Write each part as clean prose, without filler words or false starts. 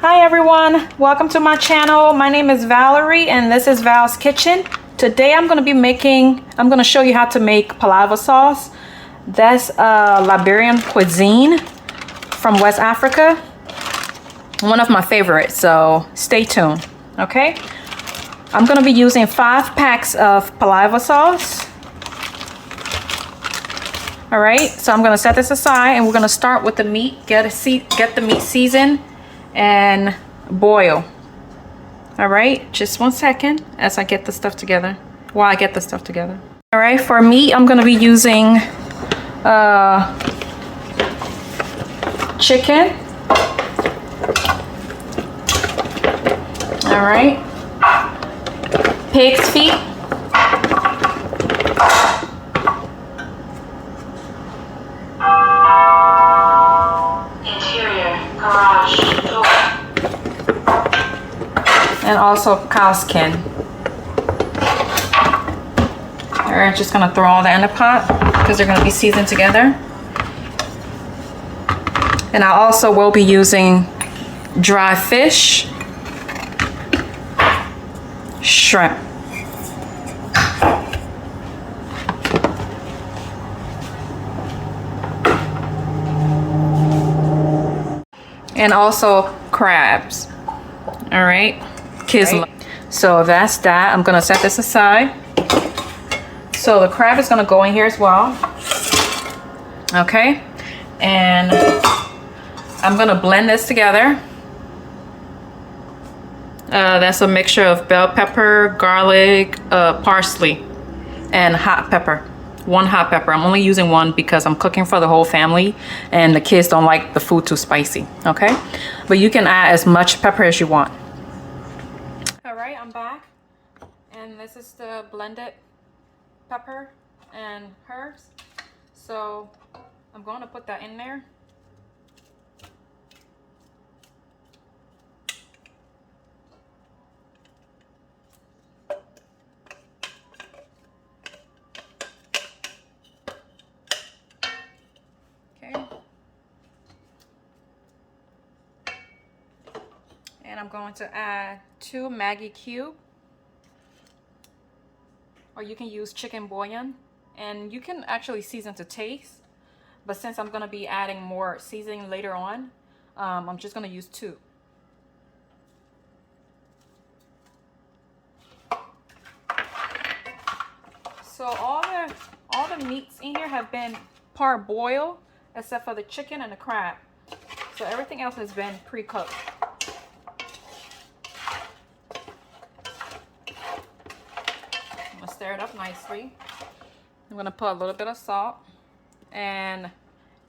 Hi everyone, welcome to my channel. My name is Valerie and this is Val's Kitchen. Today I'm going to show you how to make palava sauce. That's Liberian cuisine from West Africa. One of my favorites, so stay tuned, okay? I'm going to be using 5 packs of palava sauce. All right, so I'm going to set this aside and we're going to start with the meat. Get the meat seasoned and boil. All right, just 1 second as I get the stuff together. While I get the stuff together. All right, for meat, I'm going to be using chicken. All right, pig's feet. And also cow skin. Alright, just gonna throw all that in the pot because they're gonna be seasoned together. And I also will be using dry fish, shrimp. And also crabs. Alright. Right. So that's that. I'm gonna set this aside. So the crab is gonna go in here as well. Okay, and I'm gonna blend this together. That's a mixture of bell pepper, garlic, parsley, and hot pepper. 1 hot pepper. I'm only using 1 because I'm cooking for the whole family and the kids don't like the food too spicy. Okay, but you can add as much pepper as you want. Alright, I'm back, and this is the blended pepper and herbs. So I'm going to put that in there. Okay. And I'm going to add 2 Maggi cubes. Or you can use chicken bouillon, and you can actually season to taste, but since I'm going to be adding more seasoning later on, I'm just going to use 2. So all the meats in here have been part boiled except for the chicken and the crab, so everything else has been pre-cooked. Stir it up nicely. I'm gonna put a little bit of salt, and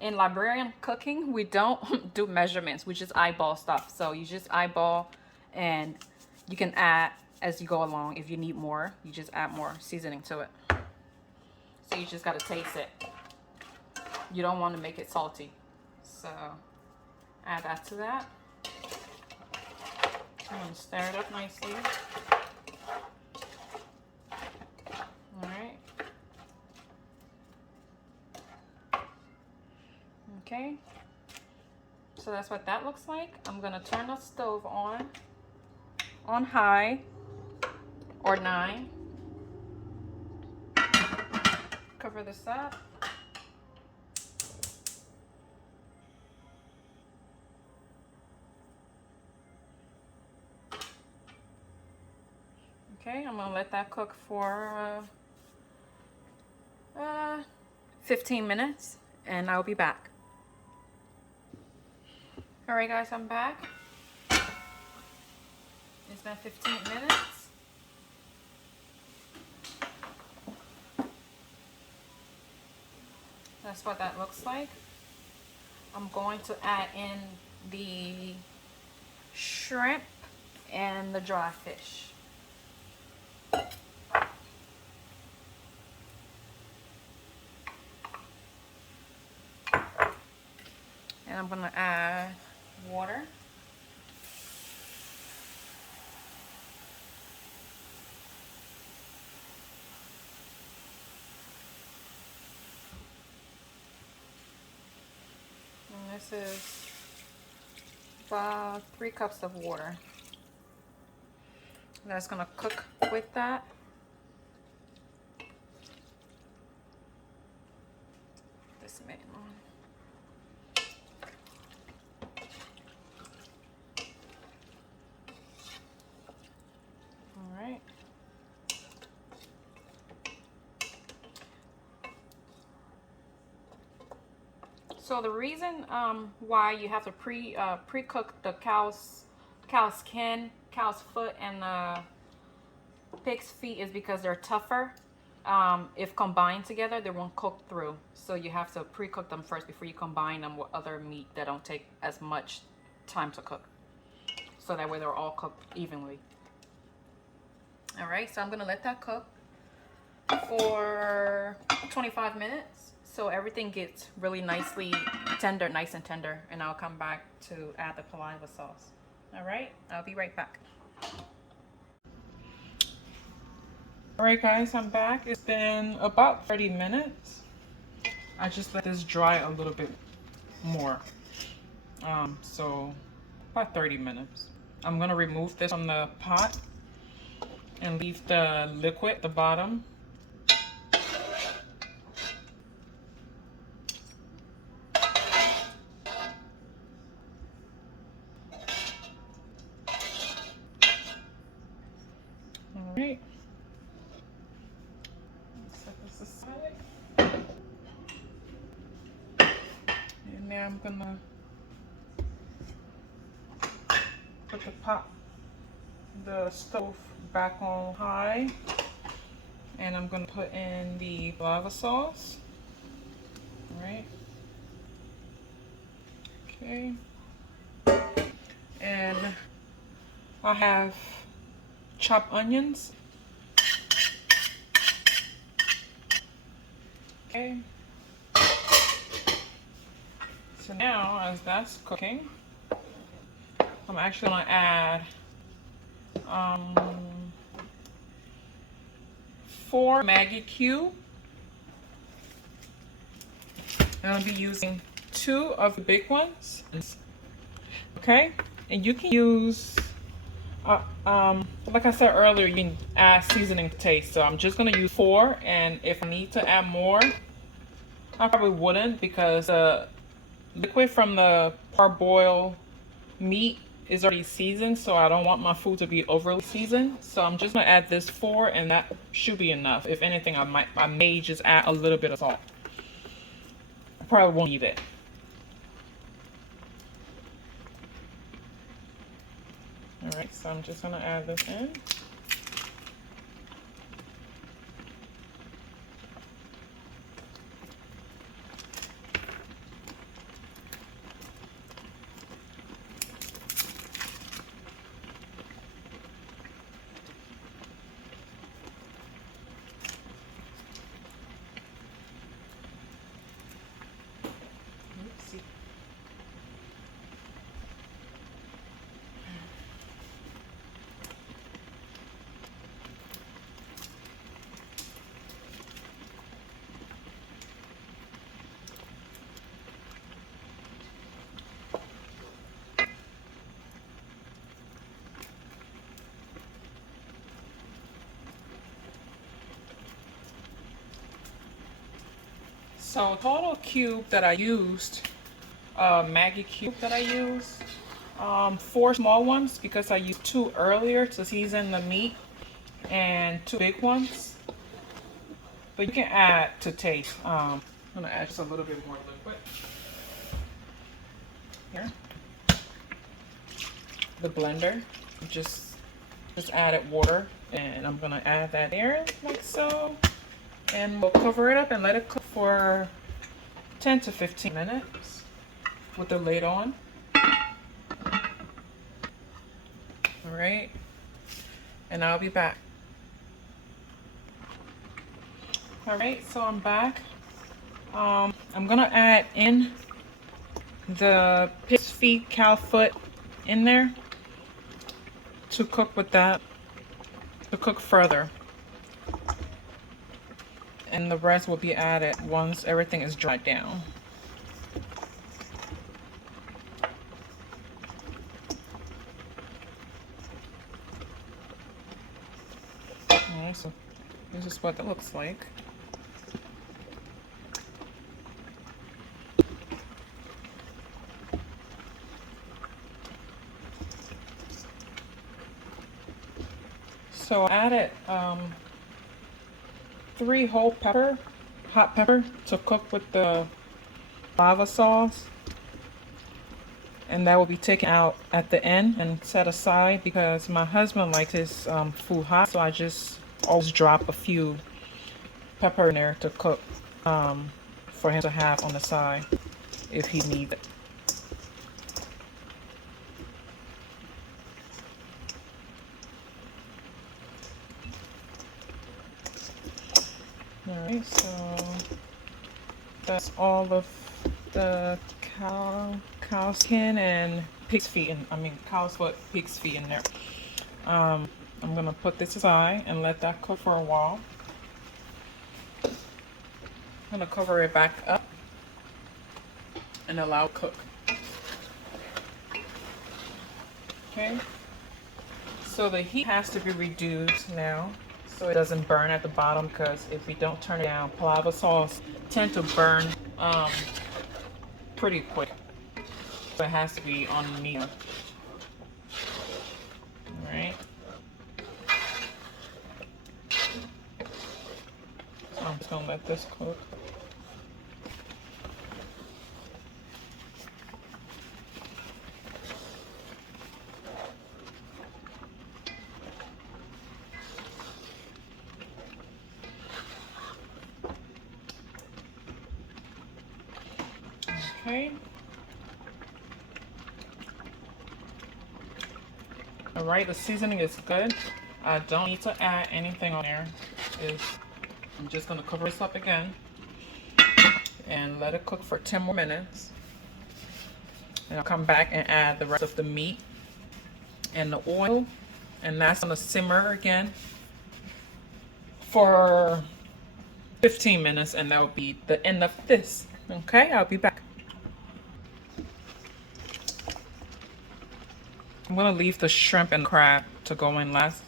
in Liberian cooking we don't do measurements, we just eyeball stuff. So you just eyeball, and you can add as you go along. If you need more, you just add more seasoning to it. So you just got to taste it. You don't want to make it salty, so add that to that. I'm gonna stir it up nicely. Alright. Okay. So that's what that looks like. I'm going to turn the stove on high or 9. Cover this up. Okay, I'm going to let that cook for 15 minutes, and I'll be back. Alright guys, I'm back. It's been 15 minutes. That's what that looks like. I'm going to add in the shrimp and the dry fish. And I'm going to add water. this is about 3 cups of water. That's gonna cook with that. This man on. All right. So the reason why you have to pre-cook the cow's skin, cow's foot, and the pig's feet is because they're tougher. If combined together, they won't cook through. So you have to pre-cook them first before you combine them with other meat that don't take as much time to cook. So that way they're all cooked evenly. All right, so I'm gonna let that cook for 25 minutes. So everything gets really nicely tender, nice and tender. And I'll come back to add the palava sauce. All right, I'll be right back. All right, guys, I'm back. It's been about 30 minutes. I just let this dry a little bit more. So about 30 minutes. I'm gonna remove this from the pot and leave the liquid at the bottom. All right. Set this aside. And now I'm gonna put the stove back on high, and I'm gonna put in the palava sauce. All right. Okay. And I have chopped onions. Okay. So now, as that's cooking, I'm actually gonna add 4 Maggi cubes. And I'll be using 2 of the big ones. Okay, and you can use, like I said earlier, you can add seasoning to taste. So I'm just gonna use 4, and if I need to add more, I probably wouldn't, because the liquid from the parboiled meat is already seasoned, so I don't want my food to be overly seasoned. So I'm just gonna add this 4, and that should be enough. If anything, I may just add a little bit of salt. I probably won't need it. All right, so I'm just gonna add this in. So total cube that I used, Maggi cube that I used, 4 small ones, because I used 2 earlier to season the meat, and 2 big ones. But you can add to taste. I'm gonna add just a little bit more liquid. Here, the blender, just added water, and I'm gonna add that there like so. And we'll cover it up and let it cook for 10 to 15 minutes with the lid on. All right, and I'll be back. All right, so I'm back. I'm gonna add in the pig's feet, cow foot in there to cook with that, to cook further. And the rest will be added once everything is dried down. what it looks like. So I added 3 whole hot pepper to cook with the lava sauce. And that will be taken out at the end and set aside because my husband likes his food hot. So I just always drop a few pepper in there to cook for him to have on the side if he needs it. Alright, so that's all of the cow skin and pig's feet, and cow's foot, pig's feet in there. I'm gonna put this aside and let that cook for a while. I'm gonna cover it back up and allow it to cook. Okay, so the heat has to be reduced now so it doesn't burn at the bottom, because if we don't turn it down, palava sauce tend to burn pretty quick. So it has to be on medium. Alright. So I'm just gonna let this cook. Okay. Alright, the seasoning is good. I don't need to add anything on there. I'm just going to cover this up again and let it cook for 10 more minutes. And I'll come back and add the rest of the meat and the oil. And that's going to simmer again for 15 minutes, and that will be the end of this. Okay, I'll be back. I'm gonna leave the shrimp and crab to go in last,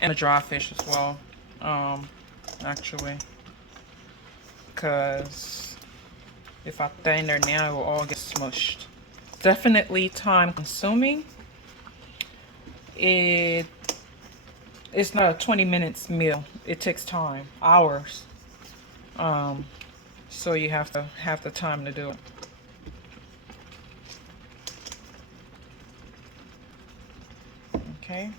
and the dry fish as well, actually, because if I put that in there now, it will all get smushed. Definitely time consuming. It's not a 20 minutes meal. It takes time, hours. So you have to have the time to do it. Okay.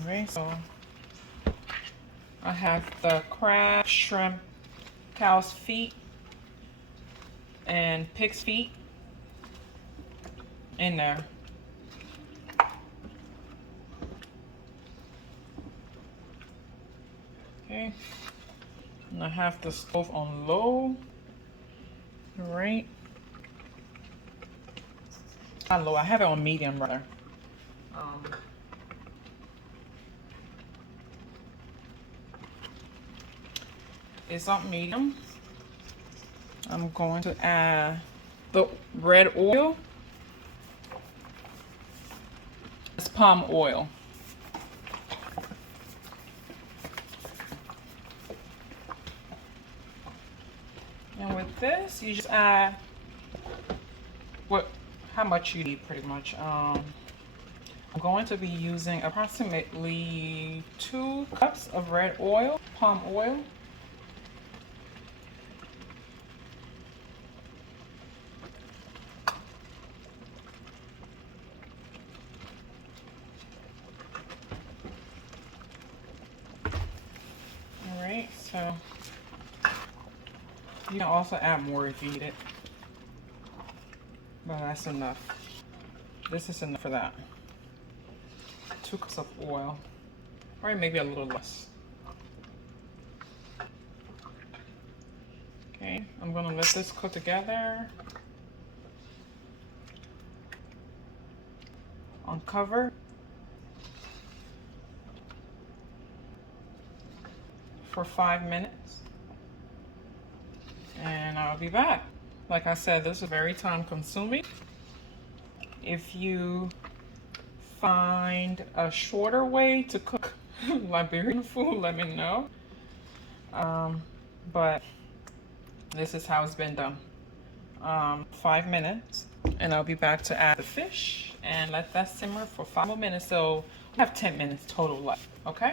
Alright, so I have the crab, shrimp, cow's feet, and pig's feet in there. Okay. And I have the stove on low. Alright. Not low, I have it on medium rather. It's on medium. I'm going to add the red oil. It's palm oil. And with this, you just add how much you need, pretty much. I'm going to be using approximately 2 cups of red oil, palm oil. Alright, so you can also add more if you need it. But that's enough. This is enough for that. 2 cups of oil. Or maybe a little less. Okay, I'm gonna let this cook together. On cover. For 5 minutes. And I'll be back. Like I said, this is very time consuming. If you find a shorter way to cook Liberian food, let me know. But this is how it's been done. 5 minutes, and I'll be back to add the fish and let that simmer for 5 more minutes. So we have 10 minutes total left. Okay,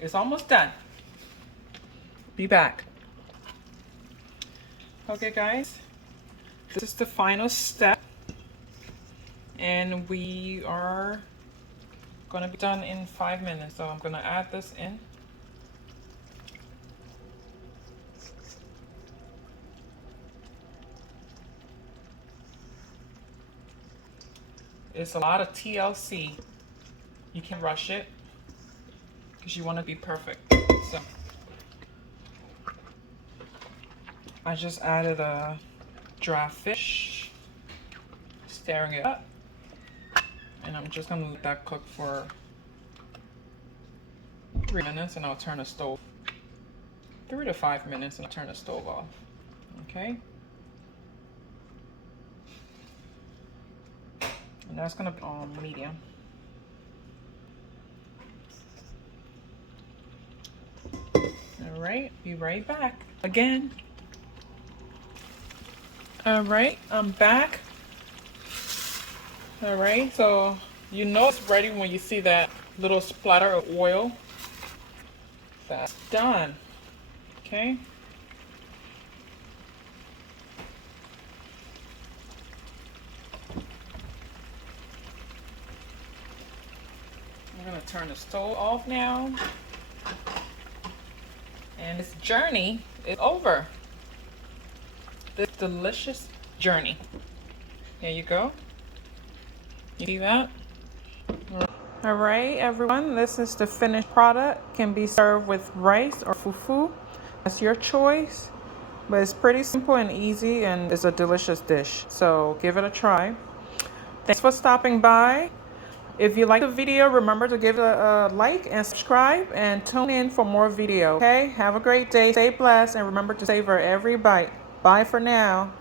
it's almost done. Be back. Okay, guys, this is the final step, and we are gonna be done in 5 minutes. So I'm gonna add this in. It's a lot of TLC. You can rush it because you want to be perfect. So I just added a dry fish, stirring it up, and I'm just gonna let that cook for 3 minutes, and I'll turn the stove. 3 to 5 minutes, and I'll turn the stove off. Okay. And that's gonna be on medium. All right, be right back again. All right, I'm back. All right, so you know it's ready when you see that little splatter of oil. That's done. Okay. I'm gonna turn the stove off now. And this journey is over. This delicious journey. There you go. You see that? All right, everyone, this is the finished product. Can be served with rice or fufu. That's your choice. But it's pretty simple and easy, and it's a delicious dish. So give it a try. Thanks for stopping by. If you like the video, remember to give it a like and subscribe, and tune in for more video. Okay, have a great day. Stay blessed, and remember to savor every bite. Bye for now.